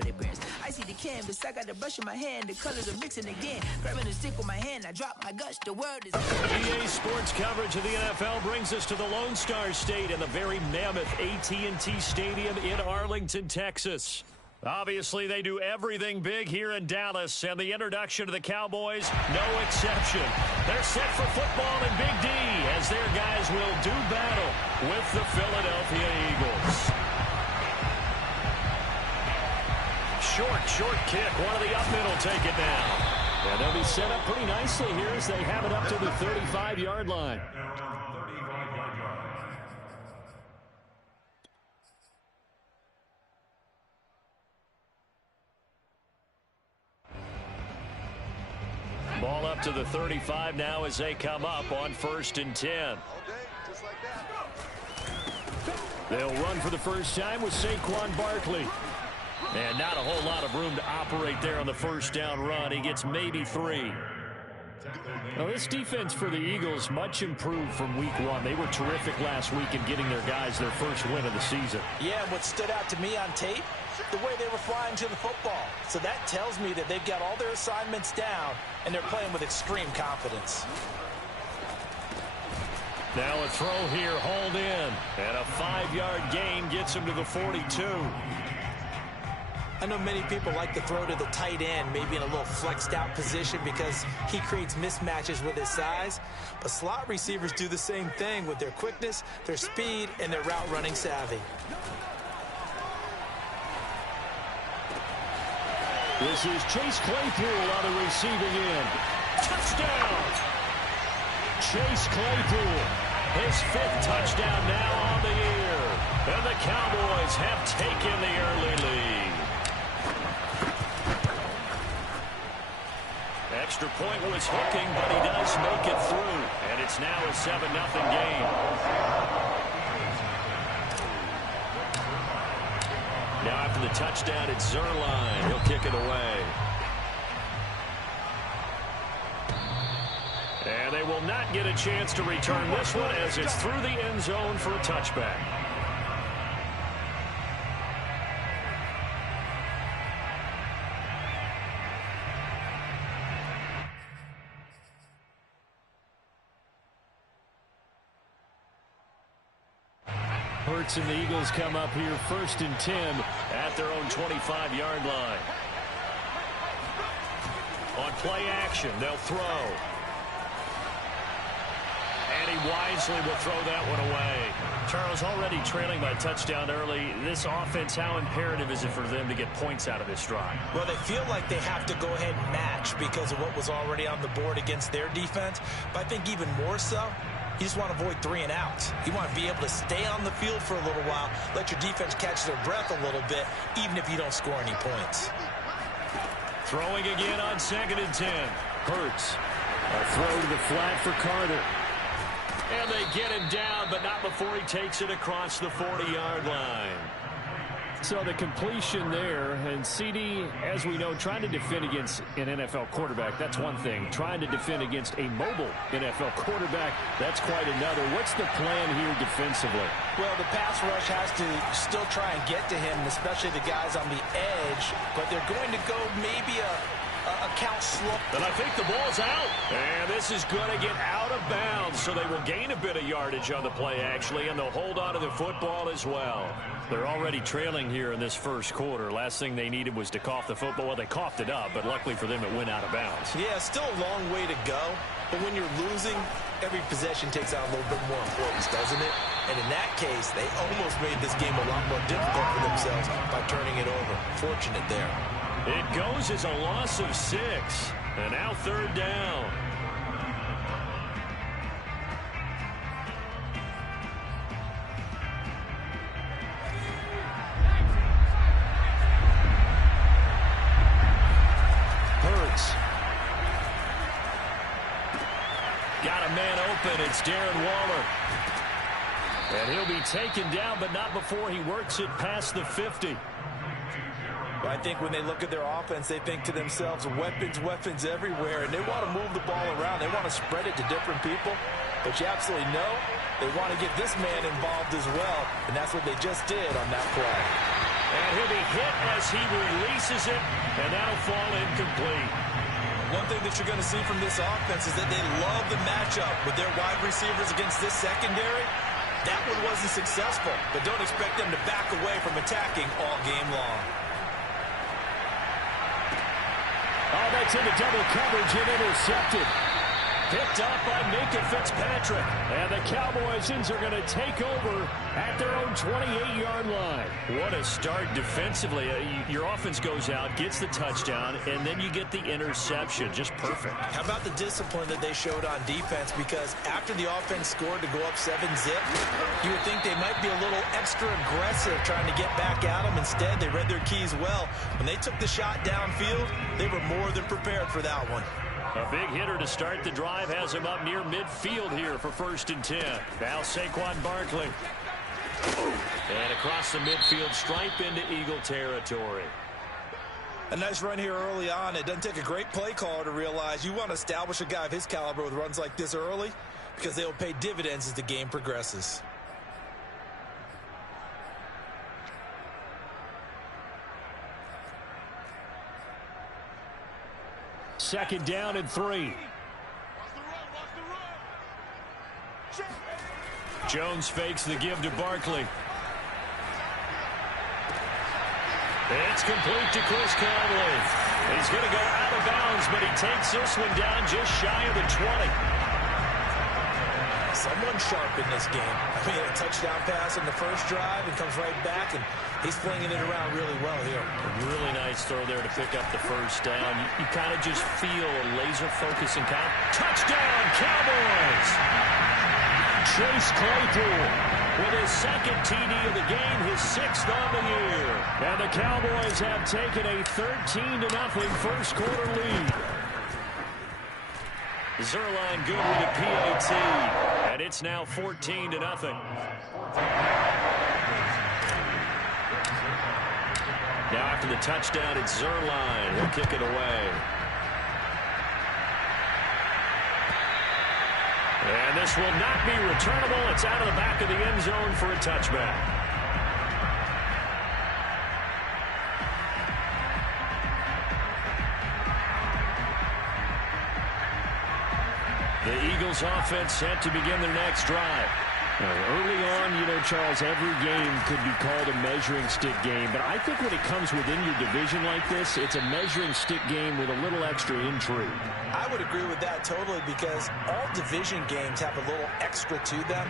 with it burns. I see the canvas, I got the brush in my hand, the colors are mixing again. Grabbing the stick with my hand, I drop my gush, the world is... EA Sports coverage of the NFL brings us to the Lone Star State and the very mammoth AT&T Stadium in Arlington, Texas. Obviously, they do everything big here in Dallas, and the introduction to the Cowboys, no exception. They're set for football in Big D as their guys will do battle with the Philadelphia Eagles. Short kick. One of the up middle take it down. And they'll be set up pretty nicely here as they have it up to the 35-yard line. Ball up to the 35 now as they come up on 1st and 10. They'll run for the first time with Saquon Barkley. And not a whole lot of room to operate there on the first down run. He gets maybe 3. Now, this defense for the Eagles much improved from week 1. They were terrific last week in getting their guys their first win of the season. Yeah, what stood out to me on tape, the way they were flying to the football. So that tells me that they've got all their assignments down, and they're playing with extreme confidence. Now a throw here, hauled in. And a 5-yard gain gets him to the 42. I know many people like to throw to the tight end, maybe in a little flexed out position because he creates mismatches with his size. But slot receivers do the same thing with their quickness, their speed, and their route running savvy. This is Chase Claypool on the receiving end. Touchdown! Chase Claypool, his 5th touchdown now on the year. And the Cowboys have taken the early lead. Extra point was hooking, but he does make it through. And it's now a 7-0 game. Now after the touchdown, it's Zerline. He'll kick it away. And they will not get a chance to return this one as it's through the end zone for a touchback. Hurts and the Eagles come up here 1st and 10 at their own 25-yard line. On play action, they'll throw. And he wisely will throw that one away. Charles, already trailing by a touchdown early. This offense, how imperative is it for them to get points out of this drive? Well, they feel like they have to go ahead and match because of what was already on the board against their defense. But I think even more so, you just want to avoid 3 and outs. You want to be able to stay on the field for a little while, let your defense catch their breath a little bit, even if you don't score any points. Throwing again on 2nd and 10. Hurts. A throw to the flat for Carter. And they get him down, but not before he takes it across the 40-yard line. So the completion there, and CD, as we know, trying to defend against an NFL quarterback, that's one thing. Trying to defend against a mobile NFL quarterback, that's quite another. What's the plan here defensively? Well, the pass rush has to still try and get to him, especially the guys on the edge, but they're going to go maybe a count slow. And I think the ball's out. And this is going to get out of bounds, so they will gain a bit of yardage on the play, actually, and they'll hold on to the football as well. They're already trailing here in this first quarter. Last thing they needed was to cough the football. Well, they coughed it up, but luckily for them, it went out of bounds. Yeah, still a long way to go. But when you're losing, every possession takes on a little bit more importance, doesn't it? And in that case, they almost made this game a lot more difficult for themselves by turning it over. Fortunate there. It goes as a loss of 6. And now 3rd down. Hurts. Got a man open. It's Darren Waller. And he'll be taken down, but not before he works it past the 50. I think when they look at their offense, they think to themselves, weapons everywhere, and they want to move the ball around. They want to spread it to different people. But you absolutely know they want to get this man involved as well, and that's what they just did on that play. And he'll be hit as he releases it, and that'll fall incomplete. One thing that you're going to see from this offense is that they love the matchup with their wide receivers against this secondary. That one wasn't successful, but don't expect them to back away from attacking all game long. Oh, that's into double coverage and intercepted. Picked up by Minka Fitzpatrick. And the Cowboys are going to take over at their own 28-yard line. What a start defensively. Your offense goes out, gets the touchdown, and then you get the interception. Just perfect. How about the discipline that they showed on defense? Because after the offense scored to go up 7-zip, you would think they might be a little extra aggressive trying to get back at them. Instead, they read their keys well. When they took the shot downfield, they were more than prepared for that one. A big hitter to start the drive has him up near midfield here for 1st and 10. Now Saquon Barkley. And across the midfield stripe into Eagle territory. A nice run here early on. It doesn't take a great play caller to realize you want to establish a guy of his caliber with runs like this early because they'll pay dividends as the game progresses. Second down and 3. Jones fakes the give to Barkley. It's complete to Chris Conley. He's going to go out of bounds, but he takes this one down just shy of the 20. Someone sharp in this game. I mean, a touchdown pass in the first drive and comes right back, and he's flinging it around really well here. A really nice throw there to pick up the first down. You kind of just feel a laser focus and count. Touchdown, Cowboys! Chase Claypool with his second TD of the game, his 6th on the year. And the Cowboys have taken a 13-0 first quarter lead. Zerline good with a PAT, and it's now 14-0. Now after the touchdown, it's Zerline. He'll kick it away. And this will not be returnable. It's out of the back of the end zone for a touchback. The Eagles offense set to begin their next drive. Early on, you know, Charles, every game could be called a measuring stick game. But I think when it comes within your division like this, it's a measuring stick game with a little extra intrigue. I would agree with that totally because all division games have a little extra to them.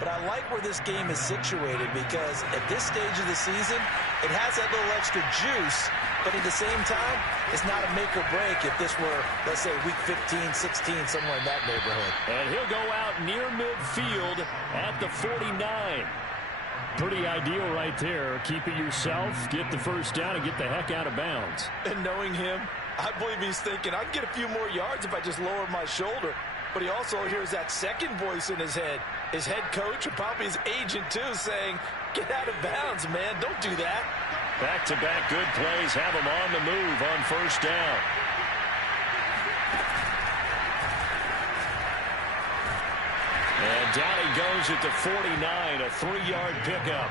But I like where this game is situated because at this stage of the season, it has that little extra juice. But at the same time, it's not a make or break if this were, let's say, week 15, 16, somewhere in that neighborhood. And he'll go out near midfield at the 49. Pretty ideal right there. Keep it yourself, get the first down, and get the heck out of bounds. And knowing him, I believe he's thinking, I'd get a few more yards if I just lowered my shoulder. But he also hears that second voice in his head. His head coach, or probably his agent too, saying, get out of bounds, man. Don't do that. Back-to-back good plays have him on the move on first down. And down he goes at the 49, a 3-yard pickup.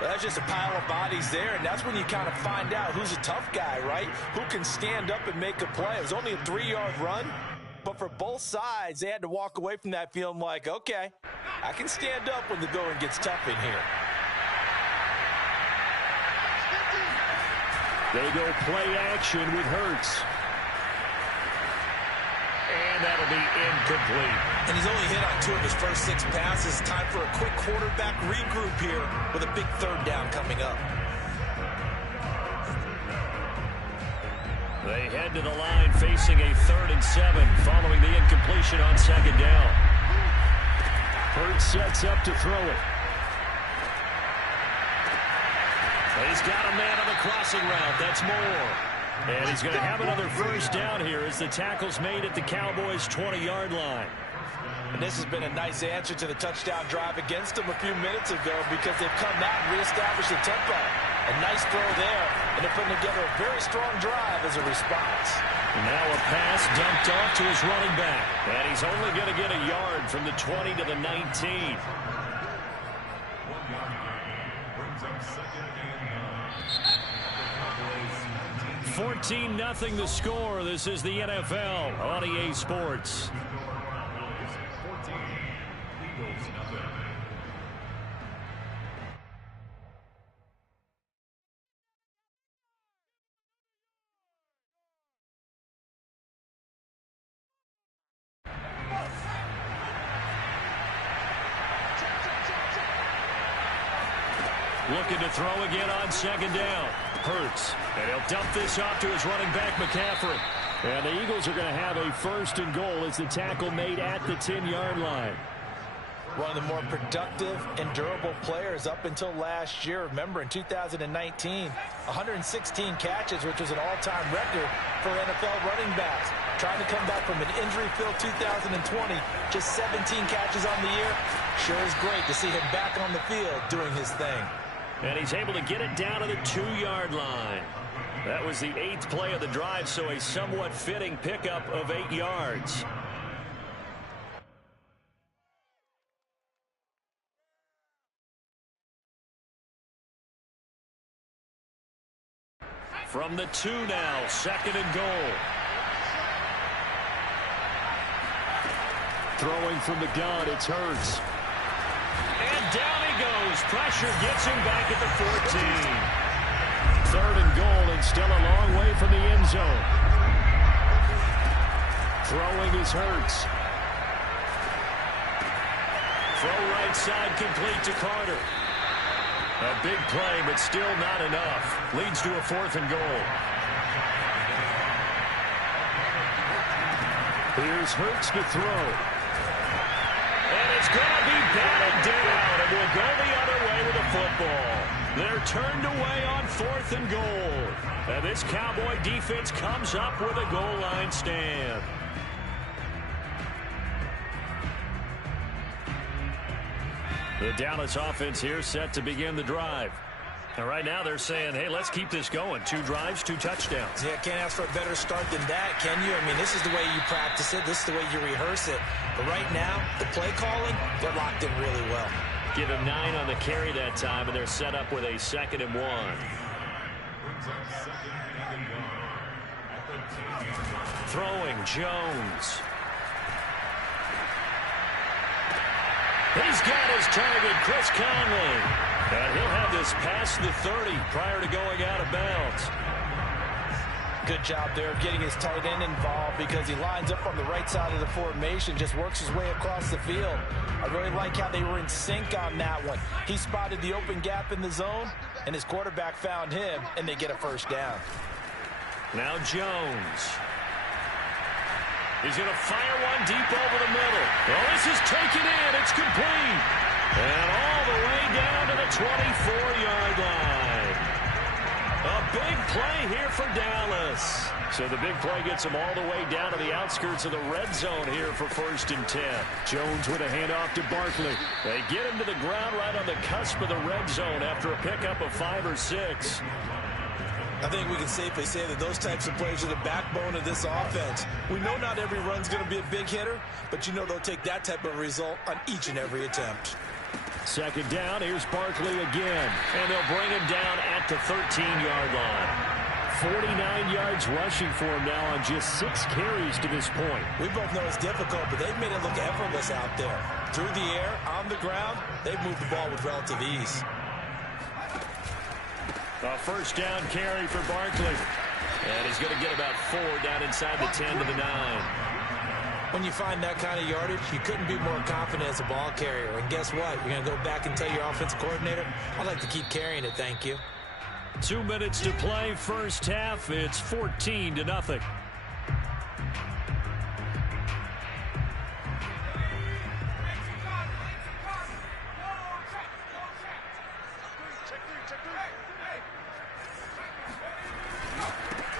Well, that's just a pile of bodies there, and that's when you kind of find out who's a tough guy, right? Who can stand up and make a play. It was only a 3-yard run, but for both sides, they had to walk away from that feeling like, okay, I can stand up when the going gets tough in here. They go play action with Hurts. And that'll be incomplete. And he's only hit on 2 of his first 6 passes. Time for a quick quarterback regroup here with a big 3rd down coming up. They head to the line facing a 3rd and 7 following the incompletion on 2nd down. Hurts sets up to throw it. He's got a man on the crossing route. That's Moore. And he's going to have another first down here as the tackle's made at the Cowboys' 20-yard line. And this has been a nice answer to the touchdown drive against them a few minutes ago because they've come out and reestablished the tempo. A nice throw there, and they're putting together a very strong drive as a response. Now a pass dumped off to his running back. And he's only going to get a yard from the 20 to the 19. 1 yard. Brings up 2nd 14-0 the score. This is the NFL on EA Sports. Looking to throw again on second down. Hurts. And he'll dump this off to his running back, McCaffrey. And the Eagles are going to have a 1st and goal as the tackle made at the 10-yard line. One of the more productive and durable players up until last year. Remember, in 2019, 116 catches, which was an all-time record for NFL running backs. Trying to come back from an injury-filled 2020, just 17 catches on the year. Sure is great to see him back on the field doing his thing. And he's able to get it down to the 2-yard line. That was the 8th play of the drive, so a somewhat fitting pickup of 8 yards. From the 2 now, 2nd and goal. Throwing from the gun, it's Hurts. And down he goes. Pressure gets him back at the 14. 3rd and goal, and still a long way from the end zone. Throwing is Hurts. Throw right side complete to Carter. A big play, but still not enough. Leads to a 4th and goal. Here's Hurts to throw. And it's going to be batted down, and will go the other way with the football. They're turned away on 4th and goal. And this Cowboy defense comes up with a goal line stand. The Dallas offense here set to begin the drive. And right now they're saying, hey, let's keep this going. 2 drives, 2 touchdowns. Yeah, can't ask for a better start than that, can you? I mean, this is the way you practice it. This is the way you rehearse it. But right now, the play calling, they're locked in really well. Give him 9 on the carry that time, and they're set up with a 2nd and 1. Throwing, Jones. He's got his target, Chris Conley. And he'll have this past the 30 prior to going out of bounds. Good job there of getting his tight end involved because he lines up on the right side of the formation, just works his way across the field. I really like how they were in sync on that one. He spotted the open gap in the zone, and his quarterback found him, and they get a 1st down. Now Jones. He's going to fire one deep over the middle. Oh, this is taken in. It's complete. And all the way down to the 24-yard line. A big play here for Dallas. So the big play gets them all the way down to the outskirts of the red zone here for 1st and 10. Jones with a handoff to Barkley. They get him to the ground right on the cusp of the red zone after a pickup of 5 or 6. I think we can safely say that those types of plays are the backbone of this offense. We know not every run's going to be a big hitter, but you know they'll take that type of result on each and every attempt. 2nd down, here's Barkley again, and they'll bring him down at the 13-yard line. 49 yards rushing for him now on just 6 carries to this point. We both know it's difficult, but they've made it look effortless out there. Through the air, on the ground, they've moved the ball with relative ease. A 1st down carry for Barkley. And he's going to get about 4 down inside the 10 to the 9. When you find that kind of yardage, you couldn't be more confident as a ball carrier. And guess what? You're going to go back and tell your offensive coordinator, I'd like to keep carrying it, thank you. 2 minutes to play, 1st half. It's 14-0.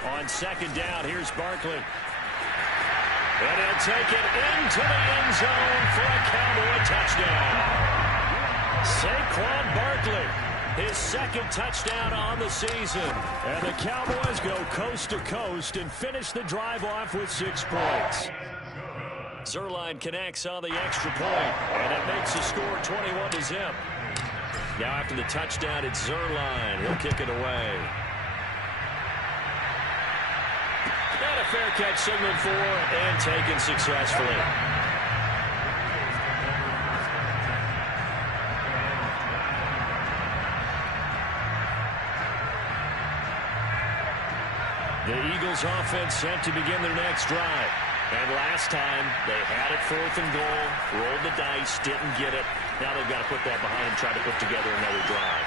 On 2nd down, here's Barkley. And he'll take it into the end zone for a Cowboy touchdown. Saquon Barkley, his 2nd touchdown on the season. And the Cowboys go coast to coast and finish the drive off with 6 points. Zerline connects on the extra point, and it makes the score 21-0. Now after the touchdown, it's Zerline. He'll kick it away. a fair catch signaled for and taken successfully. The Eagles offense set to begin their next drive. And last time, they had it 4th and goal, rolled the dice, didn't get it. Now they've got to put that behind them, try to put together another drive.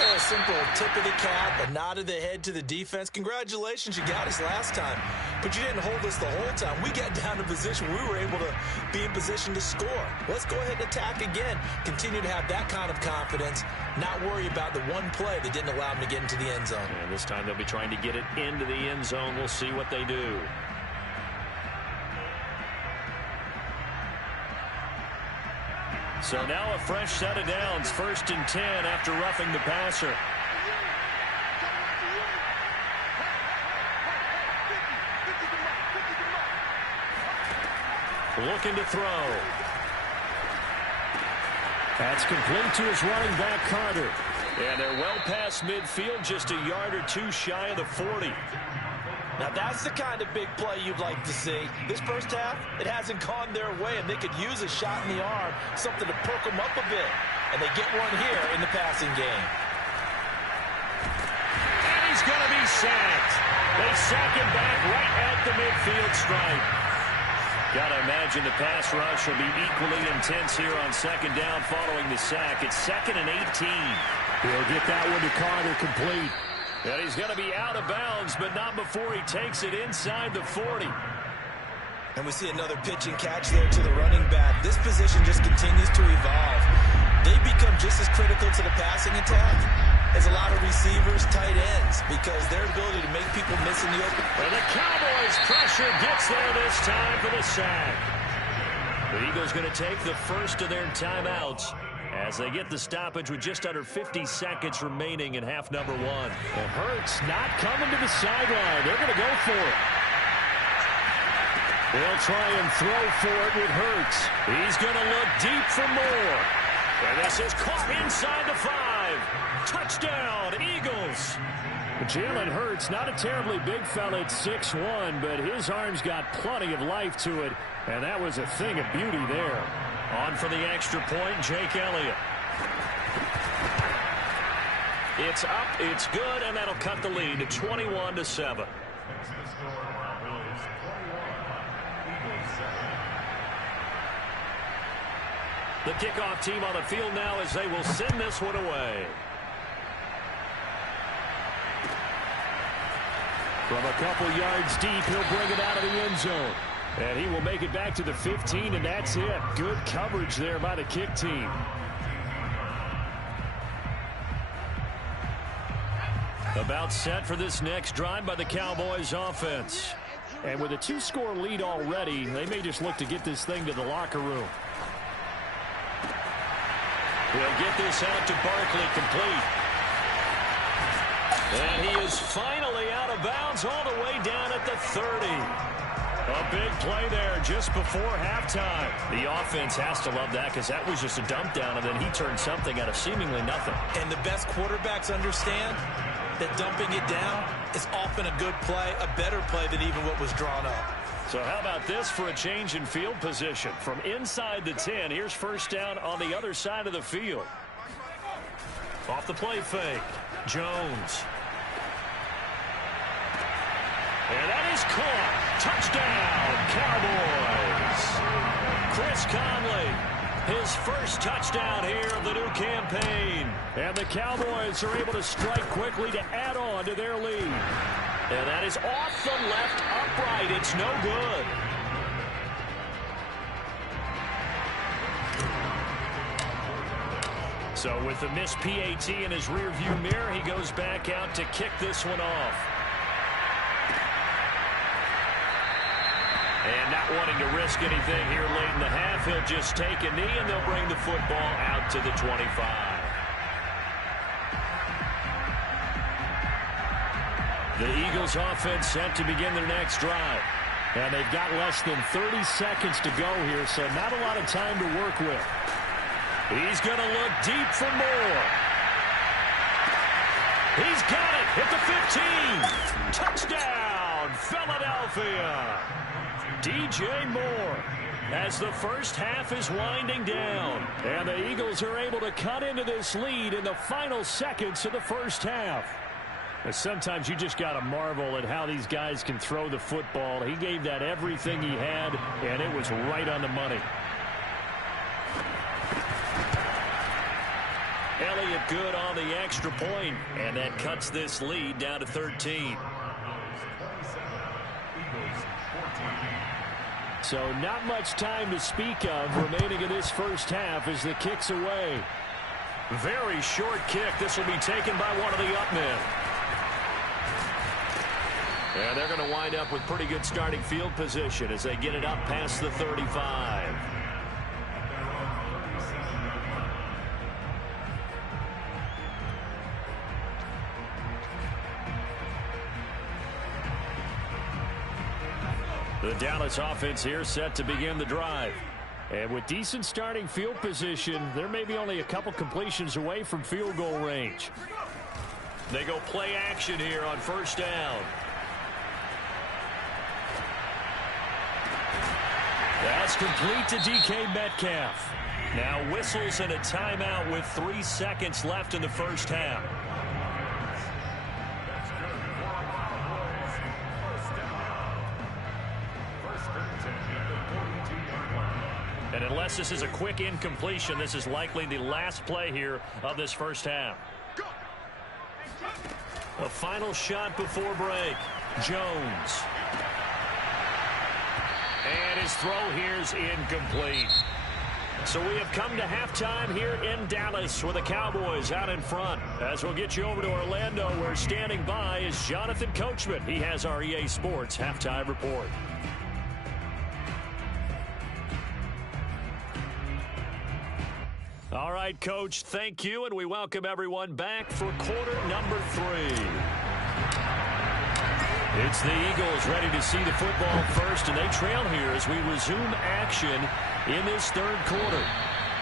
A simple tip of the cap, a nod of the head to the defense. Congratulations, you got us last time. But you didn't hold us the whole time. We got down to position. We were able to be in position to score. Let's go ahead and attack again. Continue to have that kind of confidence. Not worry about the one play that didn't allow them to get into the end zone. And this time they'll be trying to get it into the end zone. We'll see what they do. So now a fresh set of downs, 1st and 10 after roughing the passer. Looking to throw. That's complete to his running back, Carter. And they're well past midfield, just a yard or two shy of the 40. Now, that's the kind of big play you'd like to see. This first half, it hasn't gone their way, and they could use a shot in the arm, something to perk them up a bit. And they get one here in the passing game. And he's going to be sacked. They sack him back right at the midfield stripe. Got to imagine the pass rush will be equally intense here on 2nd down following the sack. It's 2nd and 18. He'll get that one to Carter complete. And he's going to be out of bounds, but not before he takes it inside the 40. And we see another pitch and catch there to the running back. This position just continues to evolve. They become just as critical to the passing attack as a lot of receivers, tight ends, because their ability to make people miss in the open. And the Cowboys' pressure gets there this time for the sack. The Eagles going to take the first of their timeouts as they get the stoppage with just under 50 seconds remaining in half number 1. And Hurts not coming to the sideline. They're going to go for it. They'll try and throw for it with Hurts. He's going to look deep for more. And this is caught inside the 5. Touchdown, Eagles. Jalen Hurts, not a terribly big fella at 6'1", but his arm's got plenty of life to it, and that was a thing of beauty there. On for the extra point, Jake Elliott. It's up, it's good, and that'll cut the lead to 21-7. The kickoff team on the field now as they will send this one away. From a couple yards deep, he'll bring it out of the end zone. And he will make it back to the 15, and that's it. Good coverage there by the kick team. About set for this next drive by the Cowboys offense. And with a 2-score lead already, they may just look to get this thing to the locker room. He'll get this out to Barkley complete. And he is finally out of bounds all the way down at the 30. A big play there just before halftime. The offense has to love that because that was just a dump down, and then he turned something out of seemingly nothing. And the best quarterbacks understand that dumping it down is often a good play, a better play than even what was drawn up. So how about this for a change in field position? From inside the 10, here's 1st down on the other side of the field. Off the play fake, Jones. And that is caught. Touchdown, Cowboys. Chris Conley, his first touchdown here of the new campaign. And the Cowboys are able to strike quickly to add on to their lead. And that is off the left upright. It's no good. So with the missed PAT in his rearview mirror, he goes back out to kick this one off. And not wanting to risk anything here late in the half, he'll just take a knee, and they'll bring the football out to the 25. The Eagles offense set to begin their next drive. And they've got less than 30 seconds to go here, so not a lot of time to work with. He's going to look deep for more. He's got it at the 15. Touchdown, Philadelphia. DJ Moore, as the first half is winding down. And the Eagles are able to cut into this lead in the final seconds of the first half. Sometimes you just got to marvel at how these guys can throw the football. He gave that everything he had, and it was right on the money. Elliott good on the extra point, and that cuts this lead down to 13. So not much time to speak of remaining in this first half as the kick's away. Very short kick. This will be taken by one of the up men. And they're going to wind up with pretty good starting field position as they get it up past the 35. The Dallas offense here set to begin the drive. And with decent starting field position, they're maybe only a couple completions away from field goal range. They go play action here on first down. That's complete to DK Metcalf. Now whistles and a timeout with 3 seconds left in the first half. And unless this is a quick incompletion, this is likely the last play here of this first half. A final shot before break. Jones. And his throw here is incomplete. So we have come to halftime here in Dallas with the Cowboys out in front. As we'll get you over to Orlando, where standing by is Jonathan Coachman. He has our EA Sports halftime report. All right, Coach, thank you, and we welcome everyone back for quarter number 3. It's the Eagles ready to see the football first, and they trail here as we resume action in this third quarter.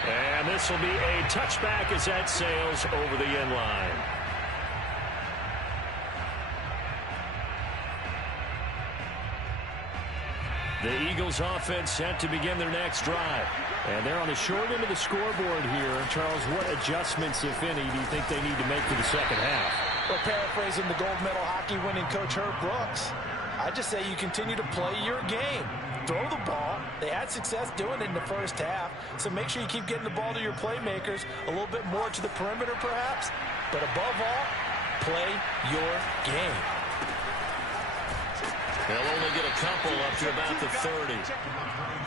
And this will be a touchback as that sails over the end line. The Eagles offense set to begin their next drive. And they're on the short end of the scoreboard here. Charles, what adjustments, if any, do you think they need to make for the second half? Well, paraphrasing the gold medal hockey winning coach Herb Brooks, I just say you continue to play your game. Throw the ball. They had success doing it in the first half, so make sure you keep getting the ball to your playmakers, a little bit more to the perimeter perhaps, but above all, play your game. They'll only get a couple up to about the 30.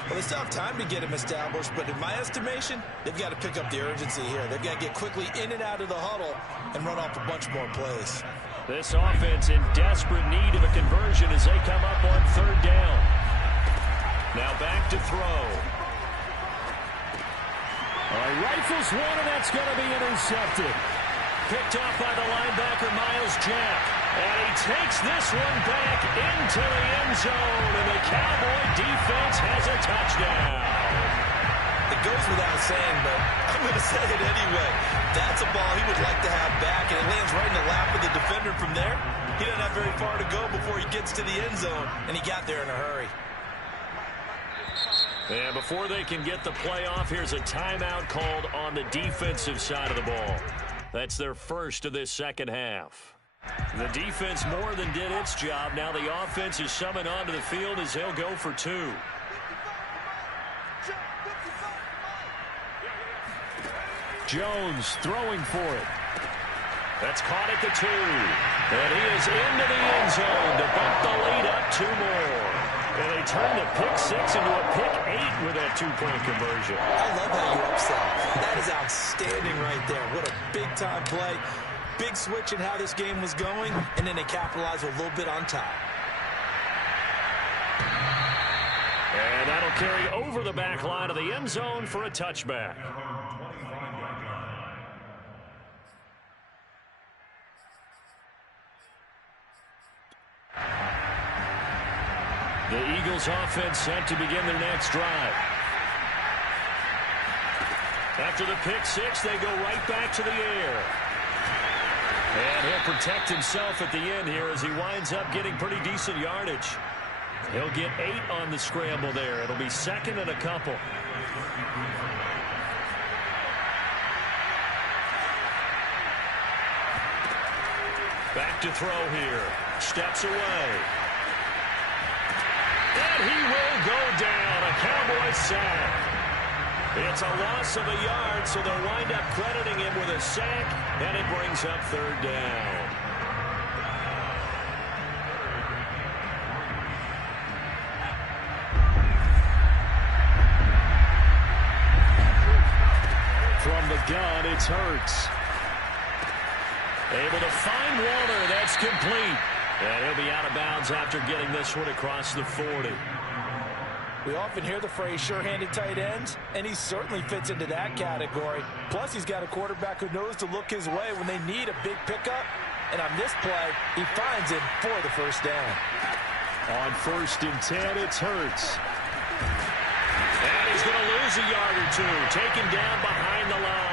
Well, they still have time to get him established, but in my estimation, they've got to pick up the urgency here. They've got to get quickly in and out of the huddle and run off a bunch more plays. This offense in desperate need of a conversion as they come up on third down. Now back to throw. All right, rifles one, and that's going to be intercepted. Picked off by the linebacker, Miles Jack. And he takes this one back into the end zone, and the Cowboy defense has a touchdown. It goes without saying, but I'm going to say it anyway. That's a ball he would like to have back, and it lands right in the lap of the defender from there. He doesn't have very far to go before he gets to the end zone, and he got there in a hurry. And before they can get the play off, here's a timeout called on the defensive side of the ball. That's their first of this second half. The defense more than did its job. Now the offense is summoned onto the field as they'll go for 2. Jones throwing for it. That's caught at the 2. And he is into the end zone to bump the lead up 2 more. And they turn the pick 6 into a pick 8 with that 2-point conversion. I love how you upsell. That is outstanding right there. What a big-time play. Big switch in how this game was going, and then they capitalize a little bit on top. And that'll carry over the back line of the end zone for a touchback. The Eagles offense set to begin their next drive. After the pick 6, they go right back to the air. And he'll protect himself at the end here as he winds up getting pretty decent yardage. He'll get 8 on the scramble there. It'll be second and a couple. Back to throw here. Steps away. And he will go down. A Cowboys sack. It's a loss of a yard, so they'll wind up crediting him with a sack, and it brings up third down. From the gun, it's Hurts. Able to find Walter. That's complete. And he'll be out of bounds after getting this one across the 40. We often hear the phrase sure-handed tight ends, and he certainly fits into that category. Plus, he's got a quarterback who knows to look his way when they need a big pickup. And on this play, he finds him for the first down. On 1st and 10, it's Hurts. And he's going to lose a yard or two. Taken down behind the line.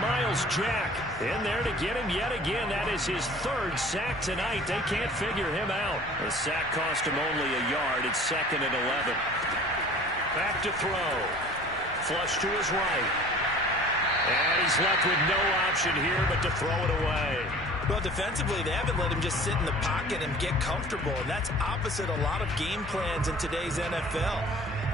Miles Jack in there to get him yet again. That is his 3rd sack tonight. They can't figure him out. The sack cost him only a yard. It's 2nd and 11. Back to throw. Flush to his right. And he's left with no option here but to throw it away. Well, defensively, they haven't let him just sit in the pocket and get comfortable. And that's opposite a lot of game plans in today's NFL.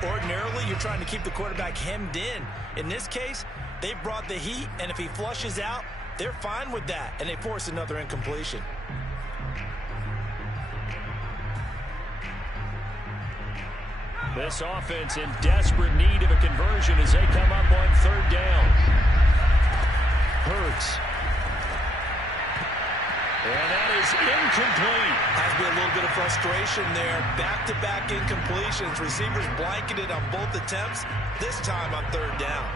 Ordinarily, you're trying to keep the quarterback hemmed in. In this case, they brought the heat, and if he flushes out, they're fine with that, and they force another incompletion. This offense in desperate need of a conversion as they come up on 3rd down. Hurts. And that is incomplete. Has to be a little bit of frustration there. Back-to-back incompletions. Receivers blanketed on both attempts, this time on 3rd down.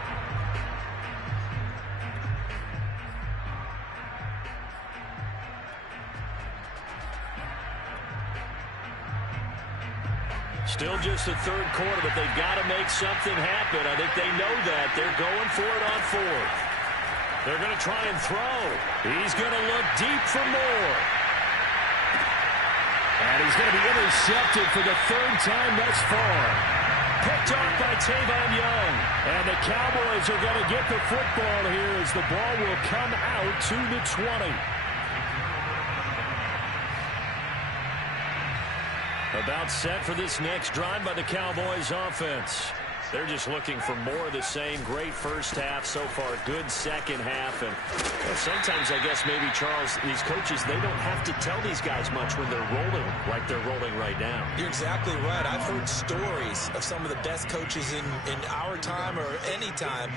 Still just the 3rd quarter, but they've got to make something happen. I think they know that. They're going for it on 4th. They're going to try and throw. He's going to look deep for more. And he's going to be intercepted for the 3rd time thus far. Picked off by Tavon Young. And the Cowboys are going to get the football here as the ball will come out to the 20. About set for this next drive by the Cowboys offense. They're just looking for more of the same. Great first half so far. Good second half. And sometimes, I guess, maybe, Charles, these coaches, they don't have to tell these guys much when they're rolling like they're rolling right now. You're exactly right. I've heard stories of some of the best coaches in our time or any time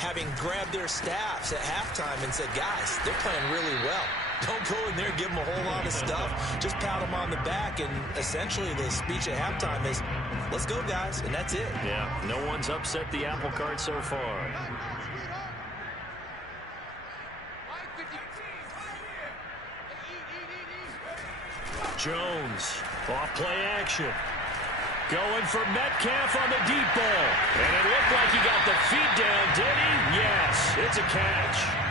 having grabbed their staffs at halftime and said, guys, they're playing really well. Don't go in there and give them a whole lot of stuff. Just pat them on the back. And essentially the speech at halftime is, let's go, guys. And that's it. Yeah, no one's upset the apple cart so far. Jones, off play action. Going for Metcalf on the deep ball. And it looked like he got the feet down, did he? Yes, it's a catch.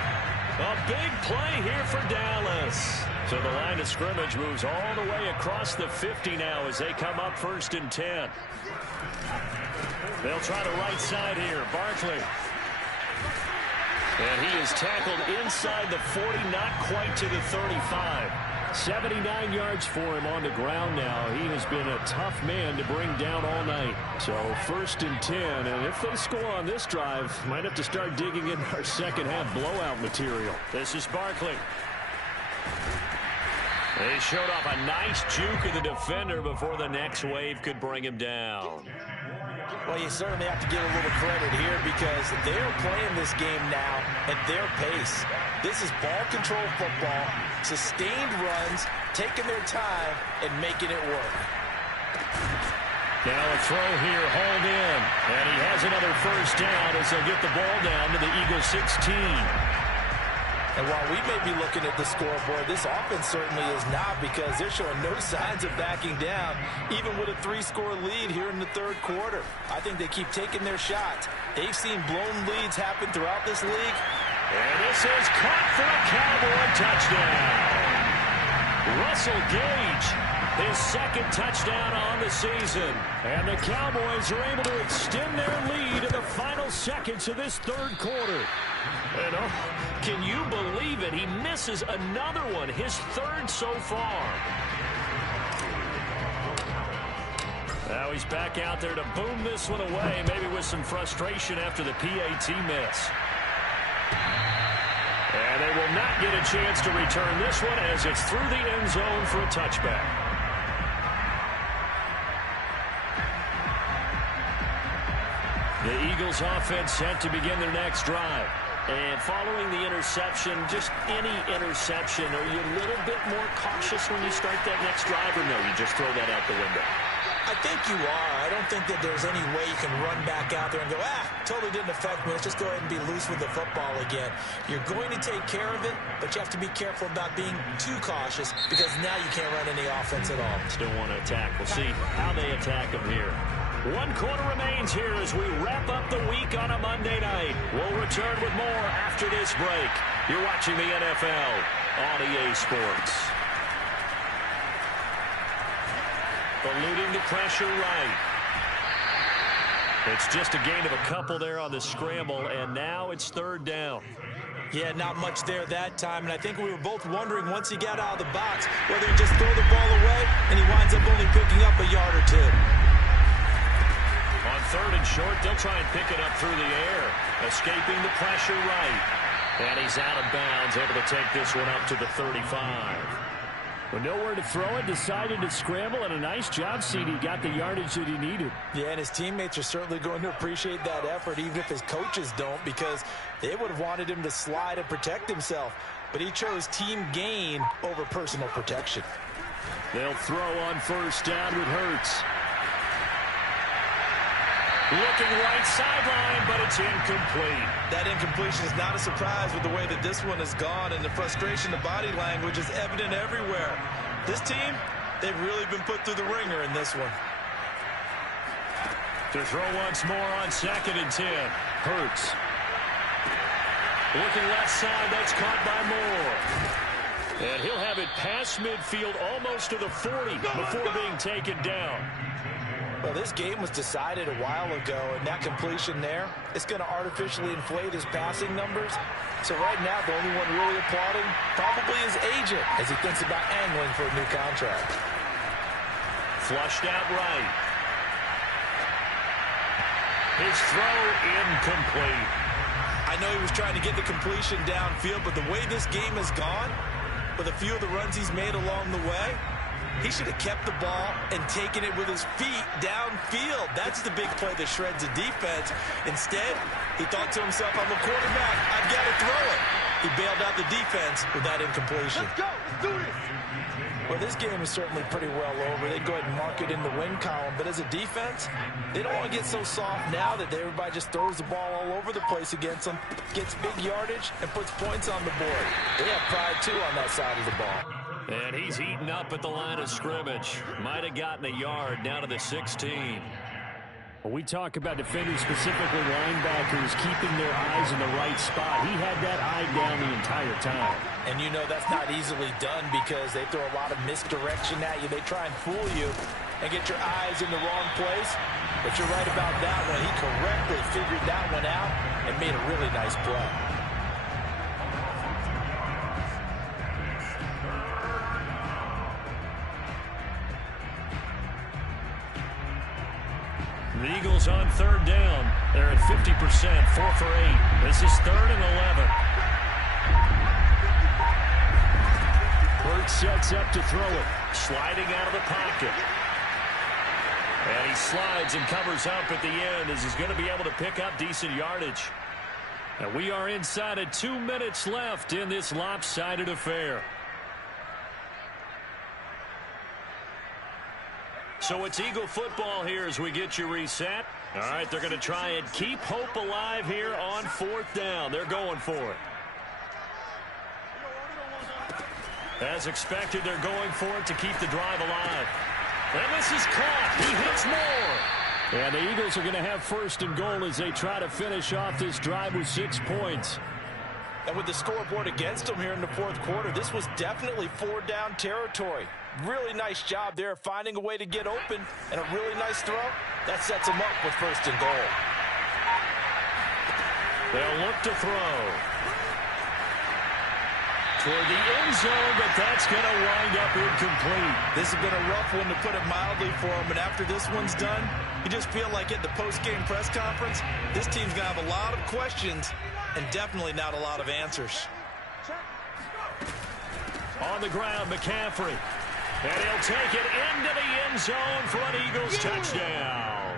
A big play here for Dallas. So the line of scrimmage moves all the way across the 50 now as they come up 1st and 10. They'll try the right side here. Barkley. And he is tackled inside the 40, not quite to the 35. 79 yards for him on the ground now. He has been a tough man to bring down all night. So 1st and 10, and if they score on this drive, might have to start digging in our second half blowout material. This is Barkley. They showed off a nice juke of the defender before the next wave could bring him down. Well, you certainly have to give a little credit here because they're playing this game now at their pace. This is ball control football, sustained runs, taking their time, and making it work. Now a throw here, hauled in. And he has another first down as they'll get the ball down to the Eagles 16. And while we may be looking at the scoreboard, this offense certainly is not because they're showing no signs of backing down, even with a 3-score lead here in the 3rd quarter. I think they keep taking their shots. They've seen blown leads happen throughout this league, And this is caught for a Cowboy touchdown. Russell Gage, his second touchdown on the season. And the Cowboys are able to extend their lead in the final seconds of this third quarter. And can you believe it? He misses another one, his third so far. Now he's back out there to boom this one away, maybe with some frustration after the PAT miss. And they will not get a chance to return this one as it's through the end zone for a touchback. The Eagles offense set to begin their next drive. And following the interception, just any interception, are you a little bit more cautious when you start that next drive, or no, you just throw that out the window? I think you are. I don't think that there's any way you can run back out there and go, totally didn't affect me. Let's just go ahead and be loose with the football again. You're going to take care of it, but you have to be careful about being too cautious because now you can't run any offense at all. Still want to attack. We'll see how they attack them here. 1 quarter remains here as we wrap up the week on a Monday night. We'll return with more after this break. You're watching the NFL on EA Sports. Eluding the pressure right. It's just a gain of a couple there on the scramble, and now it's third down. Yeah, not much there that time, and I think we were both wondering once he got out of the box whether he just throw the ball away and he winds up only picking up a yard or two. On third and short, they'll try and pick it up through the air, escaping the pressure right. And he's out of bounds, able to take this one up to the 35. Well, nowhere to throw it, decided to scramble, and a nice job, CD. Got the yardage that he needed. Yeah, and his teammates are certainly going to appreciate that effort, even if his coaches don't, because they would have wanted him to slide and protect himself. But he chose team gain over personal protection. They'll throw on first down with Hurts. Looking right sideline, but it's incomplete. That incompletion is not a surprise with the way that this one has gone, and the frustration, the body language is evident everywhere. This team, they've really been put through the ringer in this one. To throw once more on 2nd and 10. Hurts. Looking left side, that's caught by Moore. And he'll have it past midfield almost to the 40 before being taken down. Well, this game was decided a while ago, and that completion there, it's going to artificially inflate his passing numbers. So right now, the only one really applauding probably his agent as he thinks about angling for a new contract. Flushed out right. His throw incomplete. I know he was trying to get the completion downfield, but the way this game has gone, with a few of the runs he's made along the way, he should have kept the ball and taken it with his feet downfield. That's the big play that shreds the defense. Instead, he thought to himself, I'm a quarterback, I've got to throw it. He bailed out the defense with that incompletion. Let's go, let's do this. Well, this game is certainly pretty well over. They go ahead and mark it in the win column. But as a defense, they don't want to get so soft now that everybody just throws the ball all over the place against them, gets big yardage, and puts points on the board. They have pride, too, on that side of the ball. And he's eaten up at the line of scrimmage. Might have gotten a yard down to the 16. When we talk about defenders, specifically linebackers, keeping their eyes in the right spot. He had that eye down the entire time. And you know that's not easily done because they throw a lot of misdirection at you. They try and fool you and get your eyes in the wrong place. But you're right about that one. He correctly figured that one out and made a really nice play. The Eagles on third down. They're at 50%, 4 for 8. This is 3rd and 11. Hurts sets up to throw it. Sliding out of the pocket. And he slides and covers up at the end as he's going to be able to pick up decent yardage. And we are inside of 2 minutes left in this lopsided affair. So it's Eagle football here as we get you reset. All right, they're going to try and keep hope alive here on 4th down. They're going for it. As expected, they're going for it to keep the drive alive. And this is caught. He hits Moore. And the Eagles are going to have 1st and goal as they try to finish off this drive with 6 points. And with the scoreboard against them here in the fourth quarter, this was definitely 4-down territory. Really nice job there finding a way to get open, and a really nice throw. That sets them up with first and goal. They'll look to throw toward the end zone, but that's going to wind up incomplete. This has been a rough one, to put it mildly, for him. And after this one's done, you just feel like at the post-game press conference, this team's going to have a lot of questions and definitely not a lot of answers. On the ground, McCaffrey. And he'll take it into the end zone for an Eagles touchdown.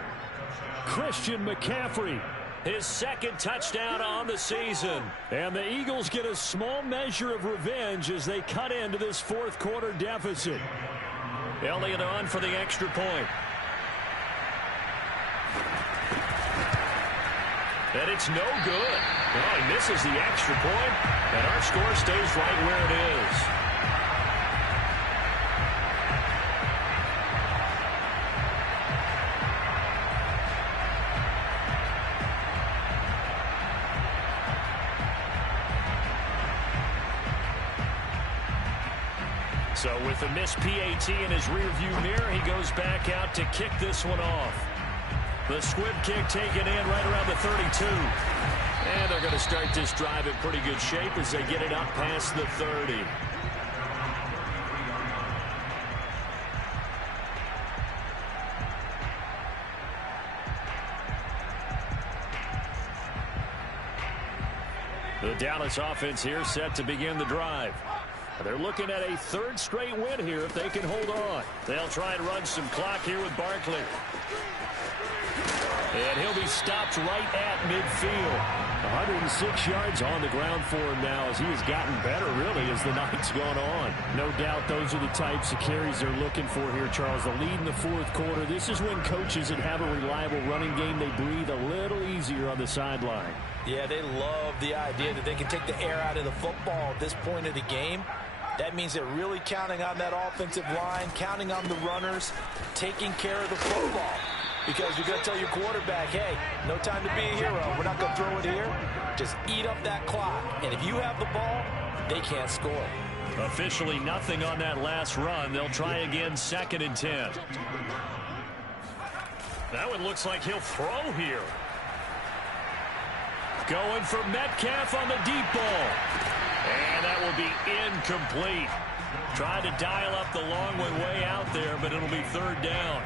Christian McCaffrey, his second touchdown on the season. And the Eagles get a small measure of revenge as they cut into this fourth quarter deficit. Elliott on for the extra point. And it's no good. Oh, he misses the extra point, and our score stays right where it is. So with the missed PAT in his rearview mirror, he goes back out to kick this one off. The squib kick taken in right around the 32. And they're going to start this drive in pretty good shape as they get it up past the 30. The Dallas offense here set to begin the drive. They're looking at a third straight win here if they can hold on. They'll try and run some clock here with Barkley. And he'll be stopped right at midfield. 106 yards on the ground for him now as he has gotten better, really, as the night's gone on. No doubt those are the types of carries they're looking for here, Charles. The lead in the fourth quarter. This is when coaches that have a reliable running game, they breathe a little easier on the sideline. Yeah, they love the idea that they can take the air out of the football at this point of the game. That means they're really counting on that offensive line, counting on the runners, taking care of the football. Because you're going to tell your quarterback, hey, no time to be a hero. We're not going to throw it here. Just eat up that clock. And if you have the ball, they can't score. Officially nothing on that last run. They'll try again, 2nd and 10. That one looks like he'll throw here. Going for Metcalf on the deep ball. And that will be incomplete. Tried to dial up the long way out there, but it'll be 3rd down.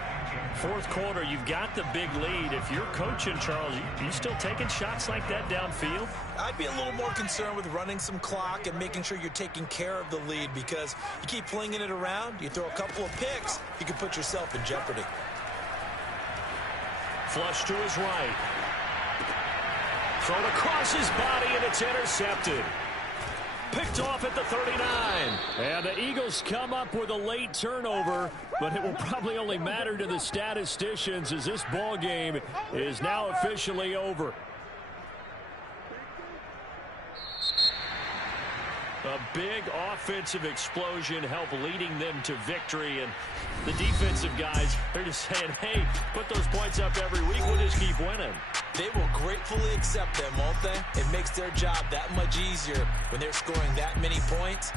Fourth quarter, you've got the big lead. If you're coaching, Charles, you still taking shots like that downfield? I'd be a little more concerned with running some clock and making sure you're taking care of the lead, because you keep flinging it around, you throw a couple of picks, you can put yourself in jeopardy. Flush to his right. Thrown across his body, and it's intercepted. Picked off at the 39. And the Eagles come up with a late turnover, but it will probably only matter to the statisticians as this ball game is now officially over. A big offensive explosion helped leading them to victory, and the defensive guys are just saying, hey, put those points up every week, we'll just keep winning. They will gratefully accept them, won't they? It makes their job that much easier when they're scoring that many points.